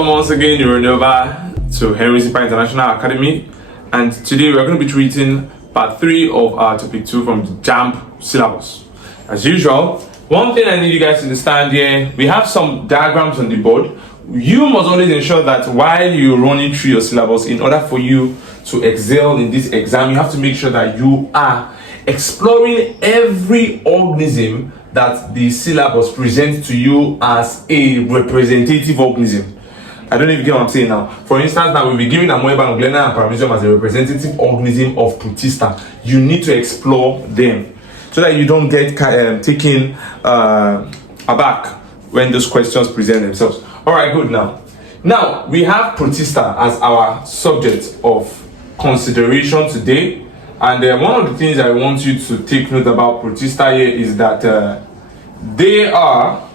Welcome once again, you're over to Henry Zipa International Academy, and today we're going to be treating part 3 of our topic 2 from the JAMB syllabus. As usual, one thing I need you guys to understand here, we have some diagrams on the board. You must always ensure that while you're running through your syllabus, in order for you to excel in this exam, you have to make sure that you are exploring every organism that the syllabus presents to you as a representative organism. I don't know if you get what I'm saying now. For instance, now we'll be giving Amoeba, Euglena, and Paramecium as a representative organism of Protista. You need to explore them so that you don't get taken aback when those questions present themselves. All right, good. Now we have Protista as our subject of consideration today. And one of the things I want you to take note about Protista here is that they are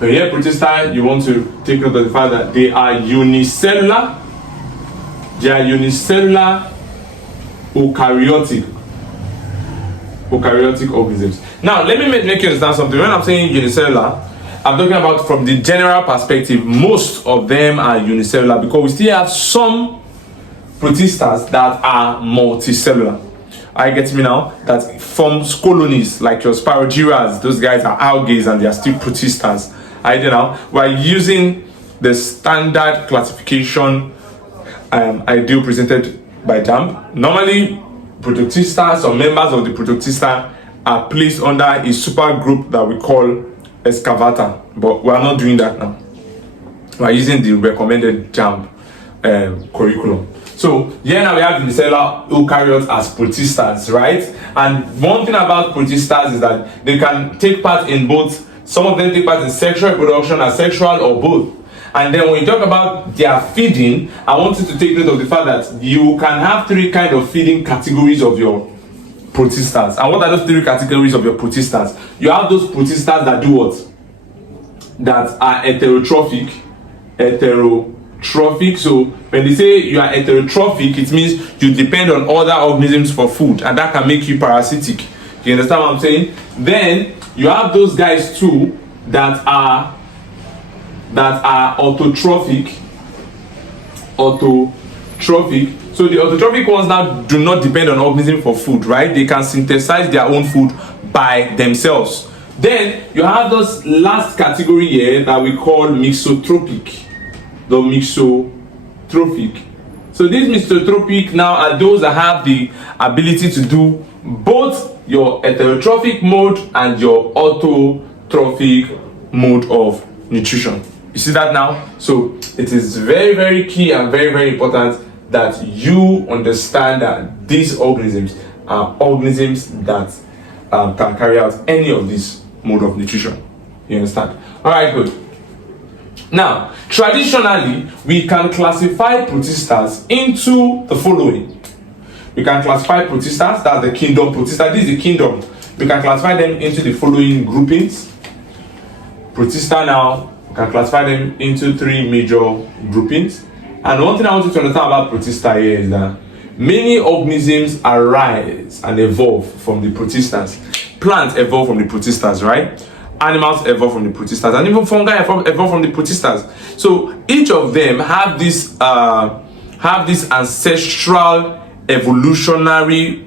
here Protista, you want to take note of the fact that they are unicellular. They are unicellular eukaryotic organisms. Now let me make you understand something. When I'm saying unicellular, I'm talking about from the general perspective. Most of them are unicellular because we still have some Protistas that are multicellular. I get me now? That forms colonies like your Spirogyras. Those guys are algae and they are still Protistas. We're using the standard classification ideal presented by JAMB. Normally, Protistas or members of the Protista are placed under a supergroup that we call excavator, but we are not doing that now. We are using the recommended JAMB curriculum. So here now we have unicellular eukaryotes as Protistas, right? And one thing about Protistas is that they can take part in both. Some of them take part in sexual reproduction, asexual, or both. And then when you talk about their feeding, I want you to take note of the fact that you can have 3 kind of feeding categories of your Protistas. And what are those 3 categories of your Protistas? You have those Protistas that do what? That are heterotrophic. So when they say you are heterotrophic, it means you depend on other organisms for food, and that can make you parasitic. You understand what I'm saying? Then you have those guys too that are autotrophic. So the autotrophic ones now do not depend on organism for food, right? They can synthesize their own food by themselves. Then you have this last category here that we call mixotrophic. The mixotrophic. So these mixotrophic now are those that have the ability to do both your heterotrophic mode and your autotrophic mode of nutrition. You see that now? So it is very, very key and very, very important that you understand that these organisms are organisms that can carry out any of this mode of nutrition. You understand? All right, good. Now, traditionally, we can classify Protistas into the following. We can classify Protistas, that's the Kingdom Protista. This is the kingdom. We can classify them into the following groupings. Protista now, we can classify them into 3 major groupings. And one thing I want you to understand about Protista here is that many organisms arise and evolve from the Protistas. Plants evolve from the Protistas, right? Animals evolve from the Protistas, and even fungi evolve from the Protistas. So each of them have this ancestral evolutionary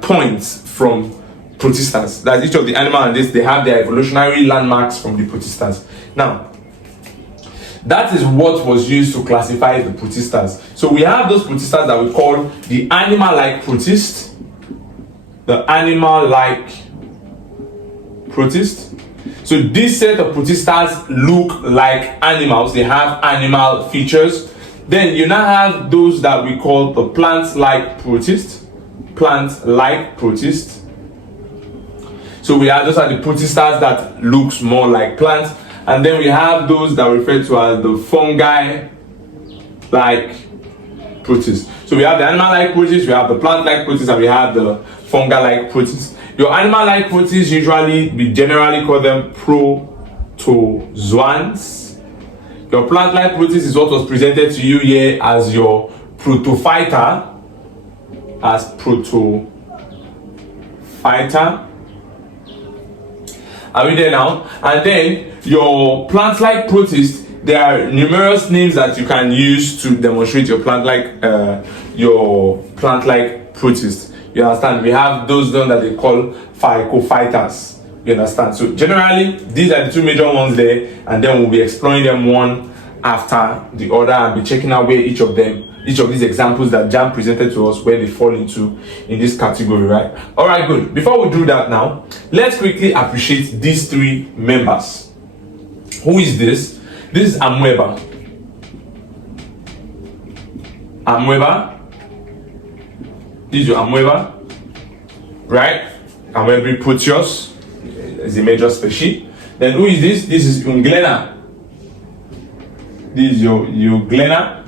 points from Protistas. That each of the animal and this, they have their evolutionary landmarks from the Protistas. Now, that is what was used to classify the Protistas. So we have those Protistas that we call the animal-like Protist, the animal-like Protist. So this set of Protistas look like animals. They have animal features. Then you now have those that we call the plant-like Protist. Plant-like Protist. So we have those are the Protistas that looks more like plants. And then we have those that we refer to as the fungi-like Protists. So we have the animal-like Protists, we have the plant-like Protists, and we have the fungi-like Protists. Your animal-like Protists, we generally call them protozoans. Your plant-like Protist is what was presented to you here as your protophyta, Are we there now? And then your plant-like protists, there are numerous names that you can use to demonstrate your plant-like protists. You understand? We have those that they call phycophyters. You understand? So generally, these are the two major ones there, and then we'll be exploring them one after the other and be checking out where each of these examples that JAMB presented to us, where they fall into in this category, right? All right, good. Before we do that now, let's quickly appreciate these three members. Who is this? This is Amoeba. Amoeba. This is your Amoeba, right? Amoeba Proteus is a major species. Then who is this? This is Euglena. This is your Euglena.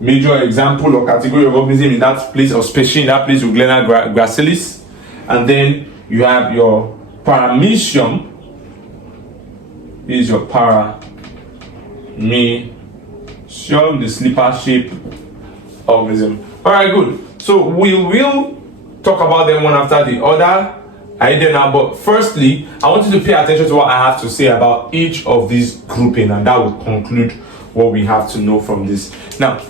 Major example or category of organism in that place, or species in that place, Euglena gracilis. And then you have your Paramecium. This is your Paramecium, the slipper-shaped organism. Alright, good. So we will talk about them one after the other. Now, but firstly, I want you to pay attention to what I have to say about each of these grouping, and that will conclude what we have to know from this. Now,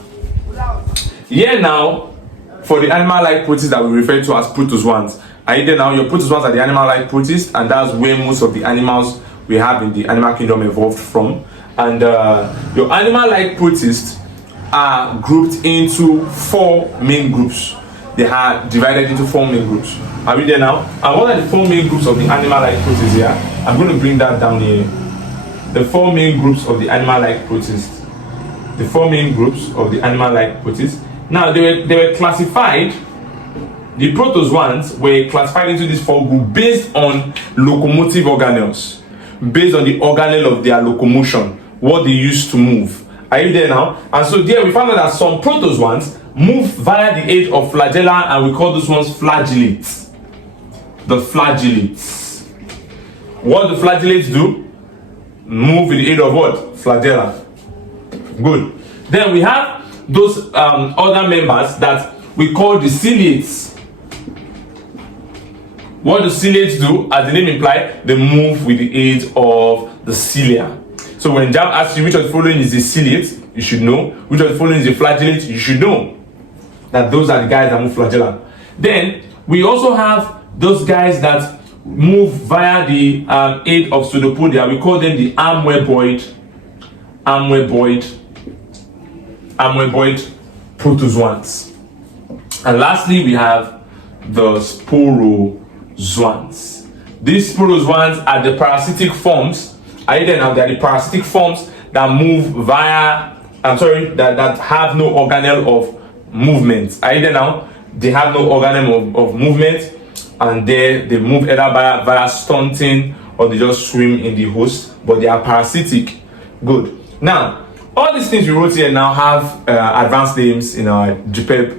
here now, for the animal-like protists that we refer to as protozoans. Now, your protozoans are the animal-like protists, and that's where most of the animals we have in the animal kingdom evolved from. And your animal-like protists are grouped into 4 main groups. They are divided into 4 main groups. Are we there now? And what are the 4 main groups of the animal-like protists here? I'm going to bring that down here. The 4 main groups of the animal-like protists. The 4 main groups of the animal-like protists. Now, they were classified. The protozoans were classified into these 4 groups based on locomotive organelles, based on the organelle of their locomotion, what they used to move. Are you there now? And so there we found out that some protozoans move via the aid of flagella, and we call those ones flagellates. The flagellates. What do flagellates do? Move with the aid of what? Flagella. Good. Then we have those other members that we call the ciliates. What do ciliates do? As the name implies, they move with the aid of the cilia. So when JAMB asks you which of the following is the ciliate, you should know. Which of the following is the flagellate, you should know that those are the guys that move flagella. Then we also have those guys that move via the aid of pseudopodia. We call them the amoeboid protozoans. And lastly, we have the sporozoans. These sporozoans are the parasitic forms. They are the parasitic forms that move via, that have no organelle of movement. Now, they have no organelle of movement, and they move either via stunting, or they just swim in the host, but they are parasitic. Good. Now, all these things we wrote here now have advanced names in our JPEG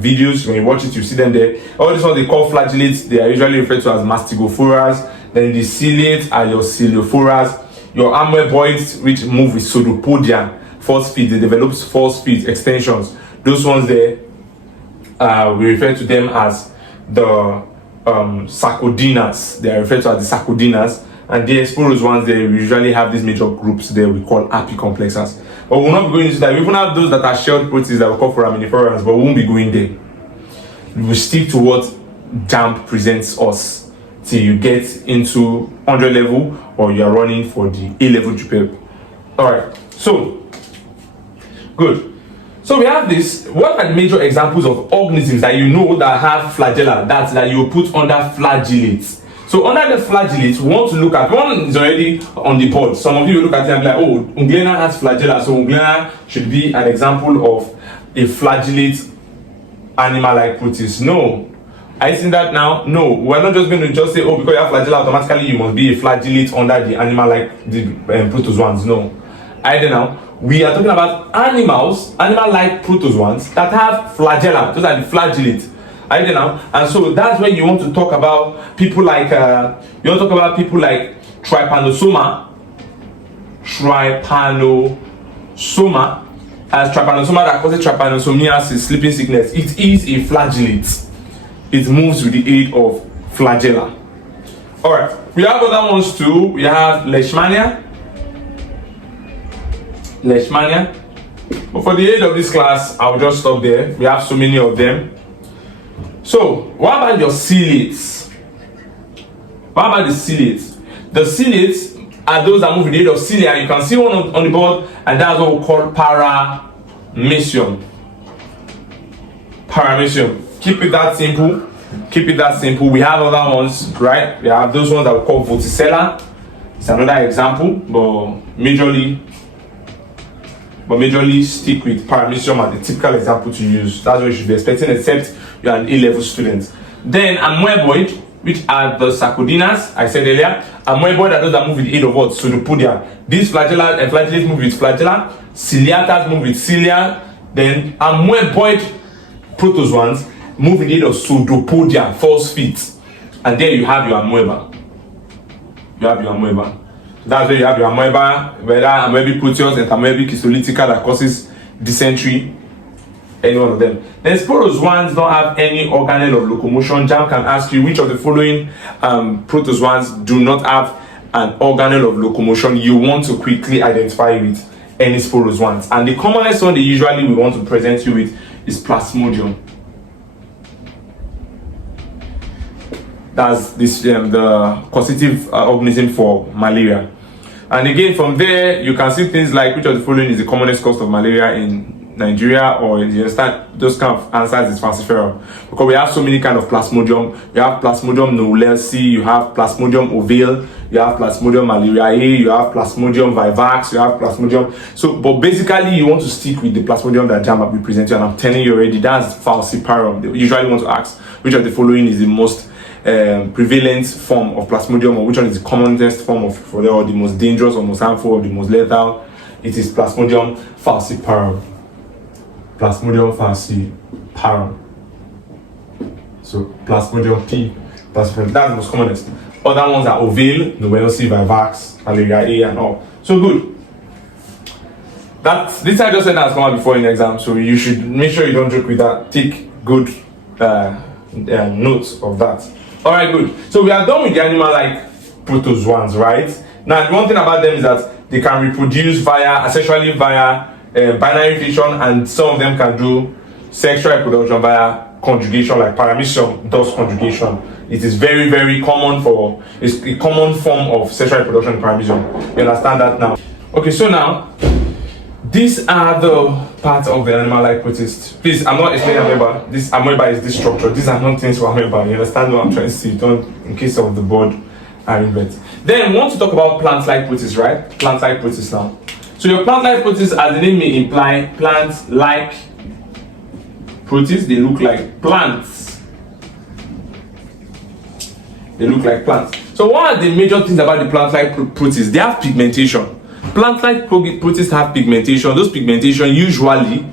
videos. When you watch it, you see them there. All these ones they call flagellates. They are usually referred to as mastigophoras. Then the ciliates are your ciliophoras. Your amoeboids, which move with pseudopodia, force feet, they develop force feet extensions. Those ones there, we refer to them as the sarcodinas. They are referred to as the sarcodinas. And the sporozoans ones, they usually have these major groups there we call apicomplexas. But we'll not be going into that. We even have those that are shelled protists that we call foraminiferans, but we won't be going there. We will stick to what JAMB presents us till you get into 100 level, or you are running for the A level JPEG. Alright, so good. So we have this. What are the major examples of organisms that you know that have flagella, that you put under flagellates? So under the flagellates, we want to look at one is already on the board. Some of you will look at it and be like, oh, Euglena has flagella, so Euglena should be an example of a flagellate animal-like protist. No. Are you seeing that now? No. We're not just going to just say, oh, because you have flagella, automatically you must be a flagellate under the animal-like protozoans. No. Either now, we are talking about animal-like protozoans that have flagella. Those are the flagellates. Either now, and so that's when you want to talk about people like trypanosoma, as trypanosoma that causes trypanosomiasis, sleeping sickness. It is a flagellate. It moves with the aid of flagella. All right, we have other ones too. We have Leishmania. But for the aid of this class, I'll just stop there. We have so many of them. So, what about your ciliates? What about the ciliates? The ciliates are those that move with the aid of cilia. You can see one on the board, and that's what we call Paramecium. Paramecium. Keep it that simple. Keep it that simple. We have other ones, right? We have those ones that we call Vorticella. It's another example, but majorly stick with Paramecium as the typical example to use. That's what you should be expecting, except you're an A-level student. Then Amoeboid, which are the Sarcodinas, I said earlier. Amoeboid are those that move with the aid of what? Pseudopodia. These flagellates move with flagella. Ciliatas move with cilia. Then Amoeboid protozoans move with the aid of pseudopodia, false feet. And there you have your Amoeba. That's where you have your Amoeba, whether Amoebic proteus and Amoebic histolytica that causes dysentery, any one of them. Then sporozoans don't have any organelle of locomotion. JAMB can ask you which of the following protozoans do not have an organelle of locomotion. You want to quickly identify with any sporozoans. And the commonest one they usually we want to present you with is Plasmodium. That's this the causative organism for malaria. And again, from there, you can see things like which of the following is the commonest cause of malaria in Nigeria, or you understand those kind of answers is falciparum. Because we have so many kind of Plasmodium. You have Plasmodium knowlesi, you have Plasmodium ovale, you have Plasmodium malariae, you have Plasmodium vivax, you have Plasmodium. So, but basically, you want to stick with the Plasmodium that JAMB will present you, and I'm telling you already, that's falciparum. They usually want to ask which of the following is the most prevalent form of Plasmodium, or which one is the commonest form of, or the most dangerous or most harmful or the most lethal. It is Plasmodium falciparum. Plasmodium falciparum. So Plasmodium P, Plasmodium, that's the most commonest. Other ones are ovale, knowlesi, vivax, malariae, and all. So good. This I just said that has come out before in the exam, so you should make sure you don't joke with that. Take good notes of that. Alright, good. So we are done with the animal-like protozoans, right? Now, the one thing about them is that they can reproduce asexually via binary fission, and some of them can do sexual reproduction via conjugation, like Paramecium does conjugation. It is very, very common it's a common form of sexual reproduction in Paramecium. You understand that now? Okay, so now, these are the parts of the animal-like protists. Please, I'm not explaining Amoeba. This Amoeba is this structure. These are not things for Amoeba. You understand what I'm trying to say? Don't, in case of the board arrangement. Then we want to talk about plant-like protists, right? Plant-like protists now. So your plant-like protists, as the name may imply, plant-like protists, they look like plants. They look like plants. So what are the major things about the plant-like protists? They have pigmentation. Plant-like protists have pigmentation. Those pigmentation usually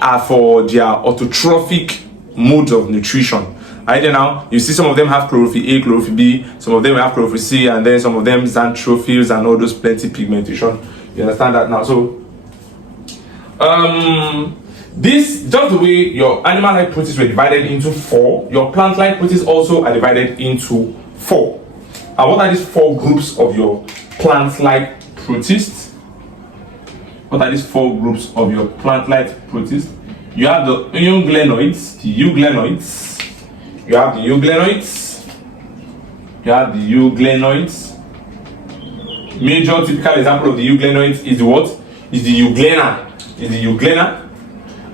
are for their autotrophic modes of nutrition. Right now, you see some of them have chlorophyll A, chlorophyll B, some of them have chlorophyll C, and then some of them xanthophylls and all those plenty pigmentation. You understand that now? So, this, just the way your animal-like protists were divided into 4, your plant-like protists also are divided into 4. And what are these 4 groups of your plant-like protists? What are these 4 groups of your plant-like protists? You have the euglenoids, you have the euglenoids. Major typical example of the euglenoids is what? Is the Euglena.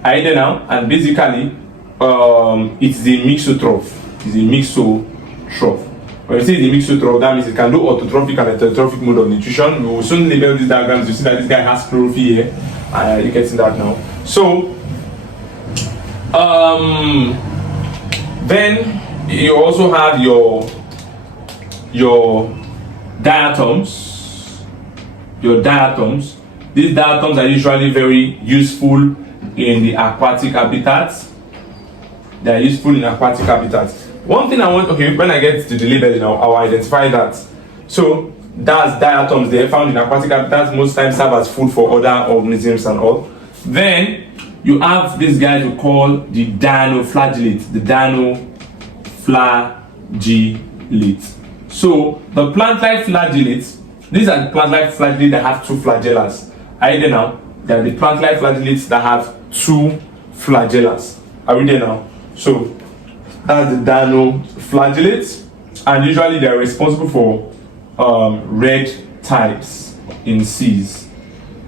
I know now, and basically, it's the mixotroph. When you say the mixotroph, that means it can do autotrophic and heterotrophic mode of nutrition. We will soon label these diagrams. You see that this guy has chlorophyll here. You're getting that now. So, then you also have your diatoms. These diatoms are usually very useful in the aquatic habitats. They are useful in aquatic habitats. One thing I want, okay, when I get to the label now, I'll identify that. So that's diatoms. They are found in aquatic habitats. Most times serve as food for other organisms and all. Then you have these guys we call the dinoflagellates. So the plant-like flagellates, these are the plant-like flagellates that have two flagellas. Are you there now? They are the plant-like flagellates that have two flagellas. Are we there now? So that's the dinoflagellates, and usually they are responsible for red tides in seas.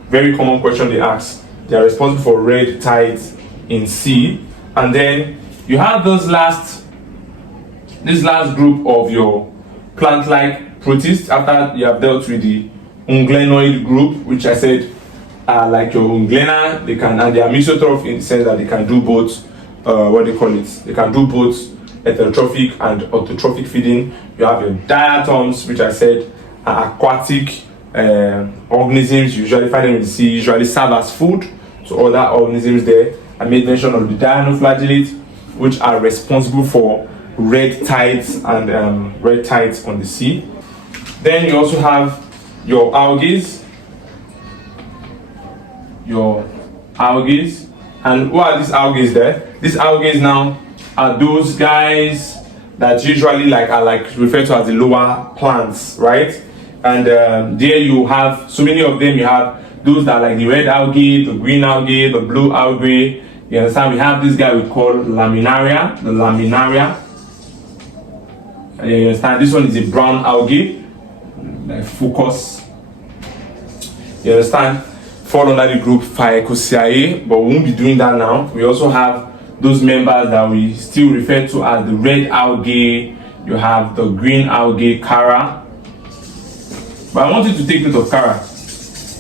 Very common question they ask. They are responsible for red tides in sea. And then you have this last group of your plant-like protists after you have dealt with the unglenoid group, which I said are like your Euglena. They are mesotroph in the sense that they can do both. They can do both heterotrophic and autotrophic feeding. You have your diatoms, which I said are aquatic organisms. You usually find them in the sea. Usually serve as food to other organisms there. I made mention of the dinoflagellates, which are responsible for red tides and red tides on the sea. Then you also have your algae. And what are these algae there? These algae now are those guys that usually are referred to as the lower plants, right? And there you have so many of them. You have those that are like the red algae, the green algae, the blue algae. You understand? We have this guy we call laminaria, the laminaria. You understand? This one is a brown algae, like fucus. You understand? Fall under the group Phaeaceae, but we won't be doing that now. We also have those members that we still refer to as the red algae. You have the green algae, Chara. But I want you to take note of Chara.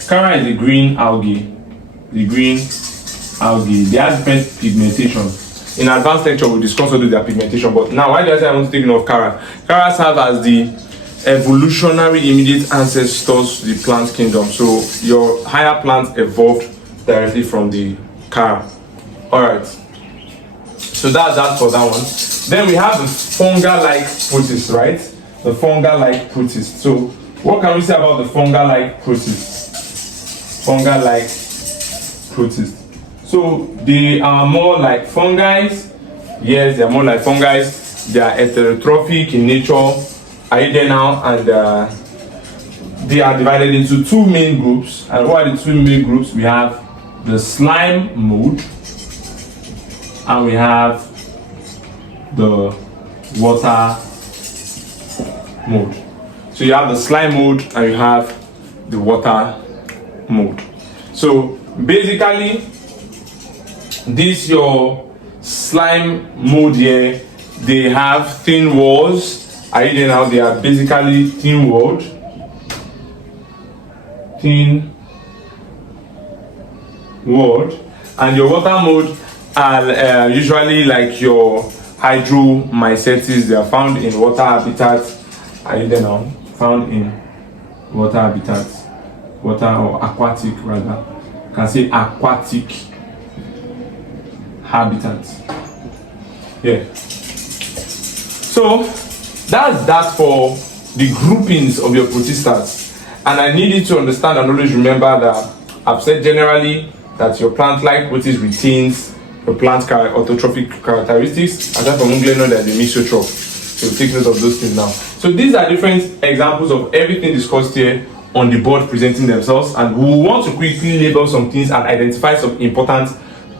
Chara is a green algae. The green algae. They have different pigmentation. In advanced lecture, we'll discuss all their pigmentation. But now, why do I say I want to take note of Chara? Chara serve as the evolutionary immediate ancestors to the plant kingdom. So your higher plants evolved directly from the Chara. Alright. So that's that for that one. Then we have the fungi-like protists, right? The fungi-like protists. So what can we say about the fungi-like protists? Fungi-like protists. So they are more like fungi. Yes, they are more like fungi. They are heterotrophic in nature. Are you there now? And they are divided into two main groups. And what are the two main groups? We have the slime mode and we have the water mode. So you have the slime mode and you have the water mode. So basically, this your slime mode here, they have thin walls. Are you there now? They are basically thin walled. And your water mode are usually like your hydromycetes. They are found in water habitats. Are you there now? Found in water habitats. Water or aquatic rather. You can say aquatic habitats. Yeah. So that's that for the groupings of your Protistas. And I need you to understand and always remember that I've said generally that your plant-like protist retains your plant autotrophic characteristics, and that from Euglena that the mesotroph. So take note of those things now. So these are different examples of everything discussed here on the board presenting themselves, and we want to quickly label some things and identify some important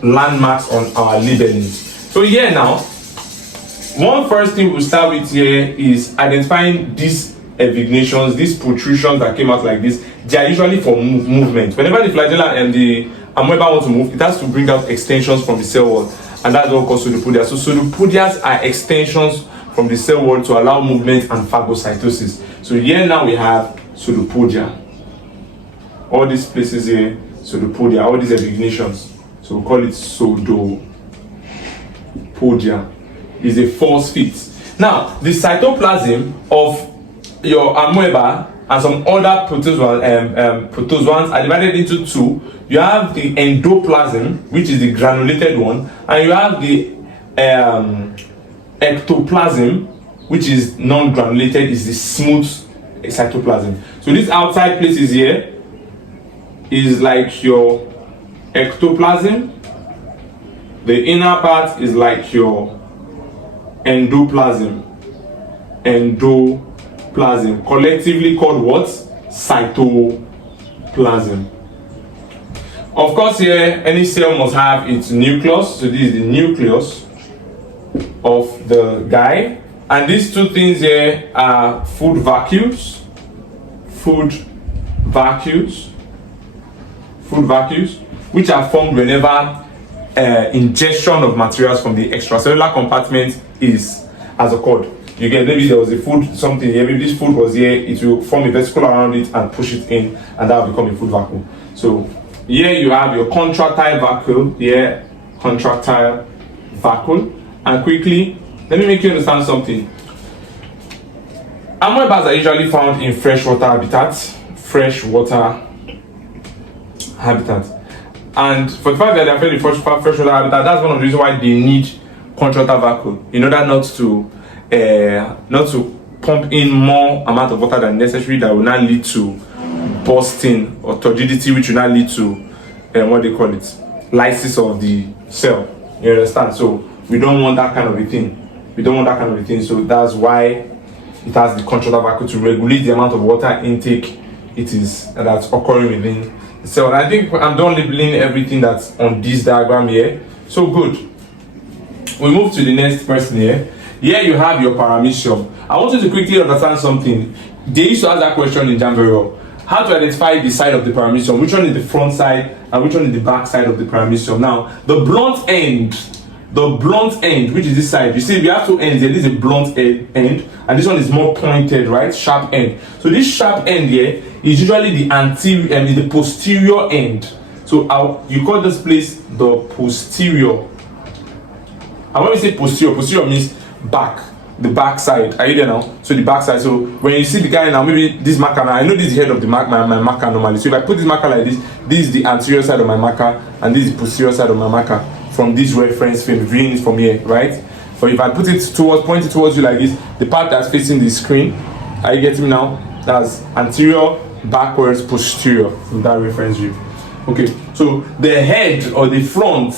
landmarks on our labelings. So here now, one first thing we'll start with here is identifying these evignations, these protrusions that came out like this. They are usually for movement. Whenever the flagella and the amoeba want to move, it has to bring out extensions from the cell wall, and that's what called pseudopodia. So pseudopodias are extensions from the cell wall to allow movement and phagocytosis. So here now we have pseudopodia. All these places here, pseudopodia, all these evignations. So we call it pseudopodia. Is a false fit. Now, the cytoplasm of your amoeba and some other protozoans are divided into two. You have the endoplasm, which is the granulated one, and you have the ectoplasm, which is non-granulated, is the smooth cytoplasm. So this outside places here is like your ectoplasm. The inner part is like your endoplasm. cytoplasm, collectively called what? Cytoplasm. Of course, here any cell must have its nucleus. So this is the nucleus of the guy, and these two things here are food vacuoles, which are formed whenever ingestion of materials from the extracellular compartment has occurred. You get, maybe there was a food, something here, maybe this food was here, it will form a vesicle around it and push it in, and that will become a food vacuole. So here you have your contractile vacuole, here contractile vacuole. And quickly, let me make you understand something. Amoebas are usually found in freshwater habitats. And for the fact that they are found in freshwater habitat, that's one of the reasons why they need contractile vacuole, in order not to pump in more amount of water than necessary, that will not lead to bursting or turgidity, which will not lead to what they call it, lysis of the cell. You understand? So we don't want that kind of a thing. So that's why it has the contractile vacuole to regulate the amount of water intake that's occurring within the cell. And I think I'm done labeling everything that's on this diagram here. So good. We move to the next person here. Here you have your paramecium. I want you to quickly understand something. They used to ask that question in JAMB very well. How to identify the side of the paramecium? Which one is the front side and which one is the back side of the paramecium? Now, the blunt end, which is this side, you see we have two ends here. This is a blunt end and this one is more pointed, right? Sharp end. So this sharp end here is usually the anterior and the posterior end. So you call this place the posterior. And when we say posterior means back, the back side. Are you there now? So the back side. So when you see the guy now, maybe this marker now, I know this is the head of the my marker normally. So if I put this marker like this is the anterior side of my marker and this is the posterior side of my marker from this reference frame, viewing it from here, right? But if I put it point it towards you like this, the part that's facing the screen, are you getting me now? That's anterior, backwards, posterior from that reference view. Okay, so the head or the front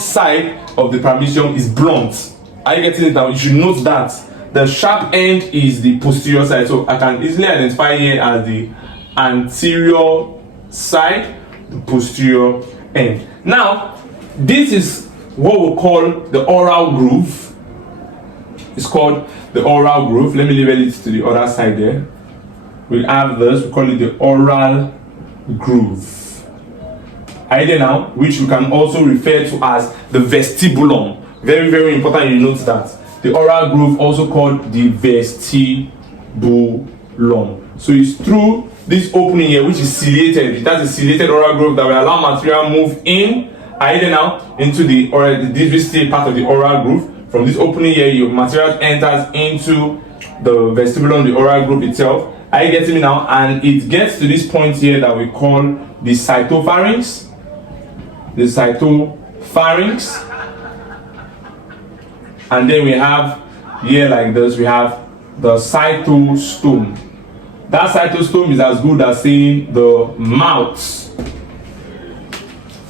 side of the paramecium is blunt. Are you getting it now? You should note that the sharp end is the posterior side. So I can easily identify here as the anterior side, the posterior end. Now, this is what we call the oral groove. It's called the oral groove. Let me label it to the other side there. We have this, we call it the oral groove. Are you there now? Which we can also refer to as the vestibulum. Very, very important you note that. The oral groove, also called the vestibulum. So it's through this opening here, which is ciliated. That's a ciliated oral groove that will allow material move in, either now, into the this vestibular part of the oral groove. From this opening here, your material enters into the vestibulum, the oral groove itself. Are you getting me now? And it gets to this point here that we call the cytopharynx. The cytopharynx. And then we have here like this, we have the cytostome. That cytostome is as good as saying the mouth.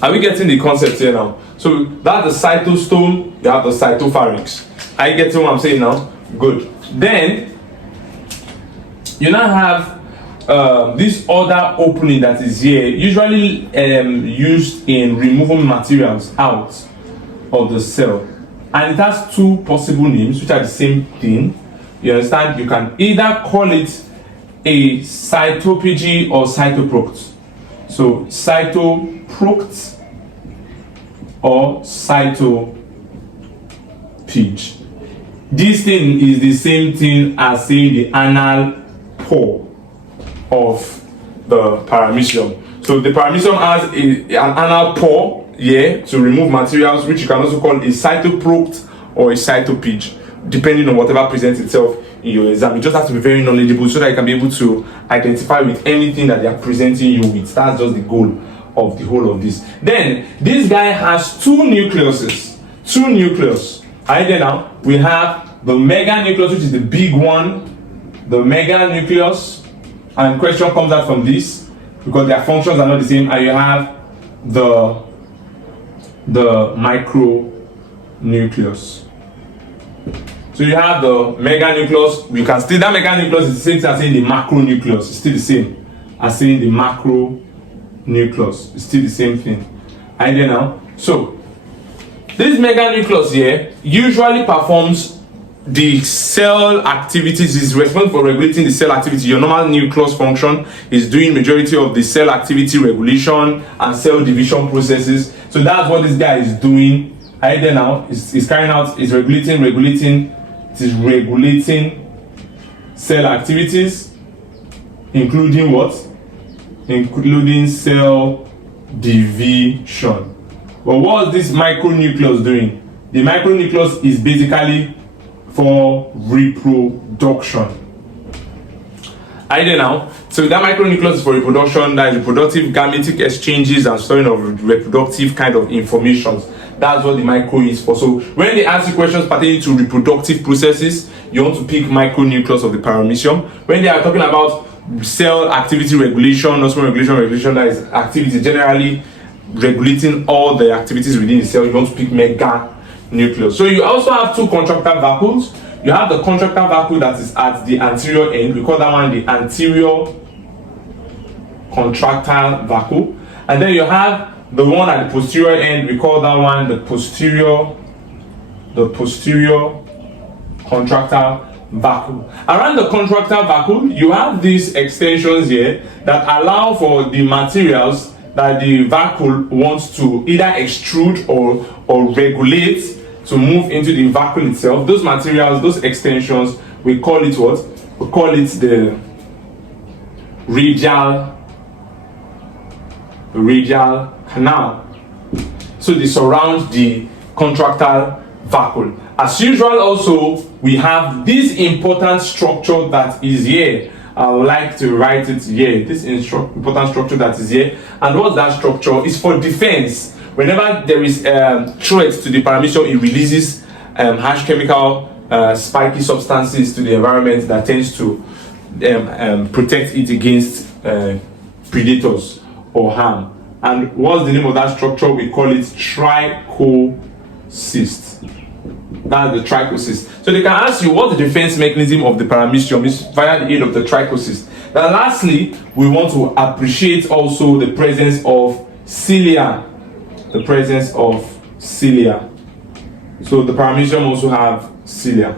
Are we getting the concept here now? So that's the cytostome, you have the cytopharynx. Are you getting what I'm saying now? Good. Then you now have this other opening that is here, usually used in removing materials out of the cell. And it has two possible names, which are the same thing. You understand? You can either call it a cytophagy or cytoproct. So cytoproct or cytophage. This thing is the same thing as saying the anal pore of the paramecium. So the paramecium has an anal pore here to remove materials, which you can also call a cytoproct or a cytophage, depending on whatever presents itself in your exam. You just have to be very knowledgeable so that you can be able to identify with anything that they are presenting you with. That's just the goal of the whole of this. Then this guy has two nucleuses. Are you there now? We have the meganucleus, which is the big one, the meganucleus, and question comes out from this because their functions are not the same. And you have the micronucleus. So you have the meganucleus. You can still, that meganucleus is the same thing as saying the macronucleus. It's still the same as saying the macronucleus. It's still the same thing. Idea now. So this meganucleus here usually performs the cell activities, is responsible for regulating the cell activity. Your normal nucleus function is doing majority of the cell activity regulation and cell division processes. So that's what this guy is doing. Idea now is carrying out, is regulating cell activities, including what? Including cell division. But what is this micronucleus doing? The micronucleus is basically for reproduction. Idea now. So that micronucleus is for reproduction, that is reproductive gametic exchanges and storing of reproductive kind of information. That's what the micro is for. So when they ask you questions pertaining to reproductive processes, you want to pick micronucleus of the paramecium. When they are talking about cell activity regulation, not regulation, that is activity generally regulating all the activities within the cell, you want to pick meganucleus. So you also have two contractile vacuoles. You have the contractile vacuole that is at the anterior end. We call that one the anterior contractile vacuole. And then you have the one at the posterior end. We call that one the posterior contractile vacuole. Around the contractile vacuole, you have these extensions here that allow for the materials that the vacuole wants to either extrude or regulate to move into the vacuole itself. Those materials, those extensions, we call it what? We call it the radial canal. So they surround the contractile vacuole. As usual, also we have this important structure that is here. I would like to write it here. This important structure that is here. And what's that structure? Is for defense. Whenever there is threat to the paramecium, it releases harsh chemical spiky substances to the environment that tends to protect it against predators or harm. And what's the name of that structure? We call it trichocyst. That's the trichocyst. So they can ask you what the defense mechanism of the paramecium is via the aid of the trichocyst. Then lastly, we want to appreciate also the presence of cilia. The presence of cilia. So the paramecium also have cilia.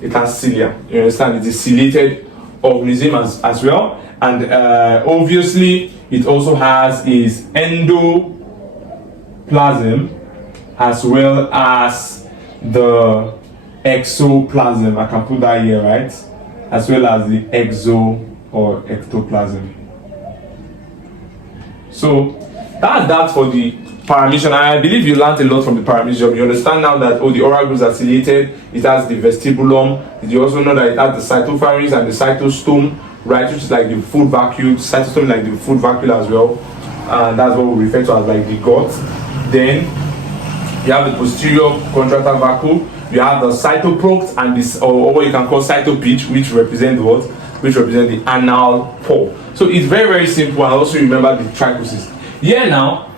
It has cilia. You understand? It is ciliated organism as well. And obviously, it also has its endoplasm as well as the exoplasm. I can put that here, right? As well as the exo or ectoplasm. So that's that for the paramecium. I believe you learned a lot from the paramecium. You understand now that the oral grooves are ciliated. It has the vestibulum. You also know that it has the cytopharynx and the cytostome, right, which is like the food vacuole. Cytostome like the food vacuole as well. That's what we refer to as like the gut. Then you have the posterior contractile vacuole. You have the cytoproct and this, or what you can call cytopitch, which represent what? Which represent the anal pore. So it's very, very simple. And also remember the trichocyst. Here now,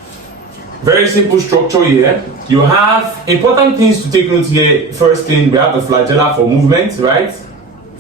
very simple structure here. You have important things to take note here. First thing, we have the flagella for movement, right?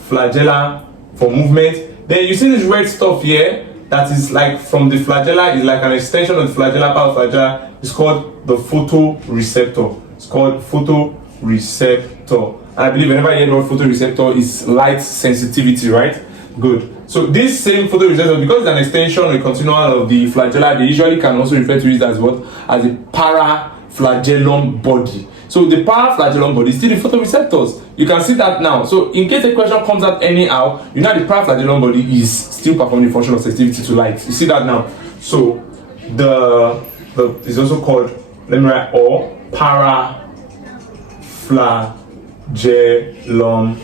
Flagella for movement. Then you see this red stuff here that is like from the flagella, is like an extension of the flagella, part of flagella. It's called the photoreceptor. It's called photoreceptor. And I believe whenever you hear the word photoreceptor, it's light sensitivity, right? Good. So this same photoreceptor, because it's an extension or a continual of the flagella, they usually can also refer to it as what? As a paraflagellum body. So the paraflagellum body is still the photoreceptors. You can see that now. So in case a question comes out anyhow, you know the paraflagellum body is still performing the function of sensitivity to light. You see that now. So the is also called, let me write, or paraflagellum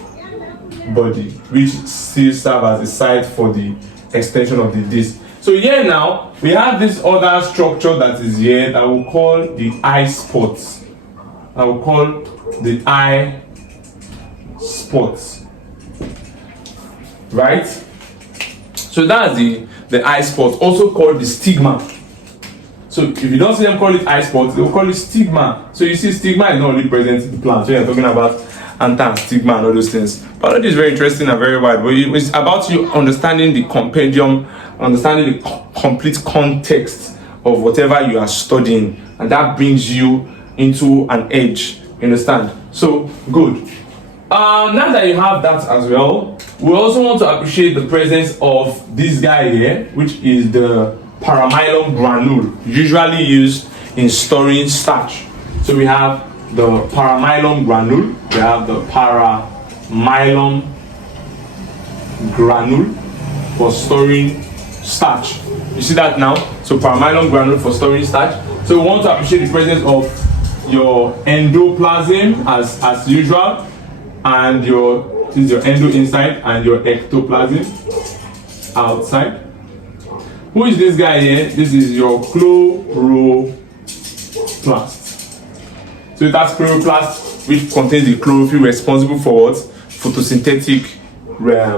body, which still serves as a site for the extension of the disc. So here now we have this other structure that is here that we'll call the eye spots. I will call the eye spots, right? So that's the eye spots, also called the stigma. So if you don't see them call it eye spots, they will call it stigma. So you see, stigma is not only present in the plant. So you're talking about anther and stigma and all those things. Biology is very interesting and very wide, but it's about you understanding the compendium, understanding the complete context of whatever you are studying, and that brings you into an edge. You understand? So good. Now that you have that as well, we also want to appreciate the presence of this guy here, which is the Paramecium granule, usually used in storing starch. So we have the Paramecium granule, we have the Paramecium granule for storing starch. You see that now? So Paramecium granule for storing starch. So we want to appreciate the presence of your endoplasm as usual, and this is your endo inside and your ectoplasm outside. Who is this guy here? This is your chloroplast. So that's chloroplast, which contains the chlorophyll responsible for what? Photosynthetic,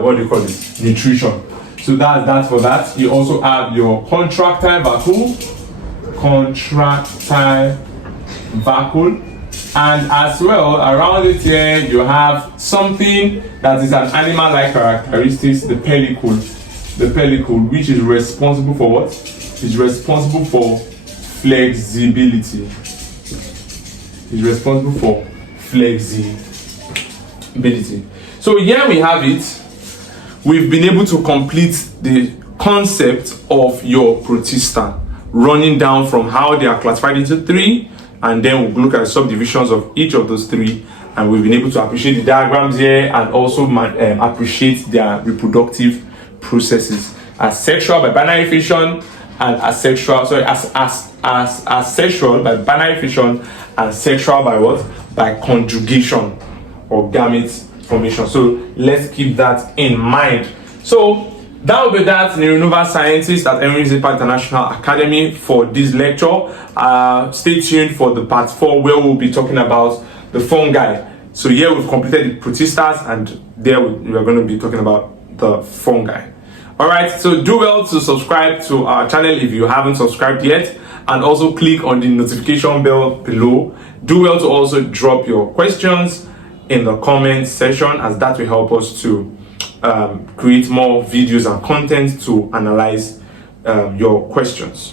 what do you call it? Nutrition. So that's that for that. You also have your contractile vacuole, and as well around it here you have something that is an animal-like characteristics, the pellicle. The pellicle, which is responsible for what? Is responsible for flexibility. Is responsible for flexibility. So here we have it. We've been able to complete the concept of your Protista, running down from how they are classified into three, and then we'll look at the subdivisions of each of those three, and we've been able to appreciate the diagrams here and also appreciate their reproductive processes, as sexual by binary fission and asexual, asexual by binary fission and sexual by what? By conjugation or gamete formation. So let's keep that in mind. So that will be that, neuronova scientist at Emory International Academy, for this lecture. Stay tuned for the part 4 where we'll be talking about the fungi. So here we've completed the Protistas, and there we are going to be talking about the fungi. Alright, so do well to subscribe to our channel if you haven't subscribed yet, and also click on the notification bell below. Do well to also drop your questions in the comment section, as that will help us to create more videos and content to analyze your questions.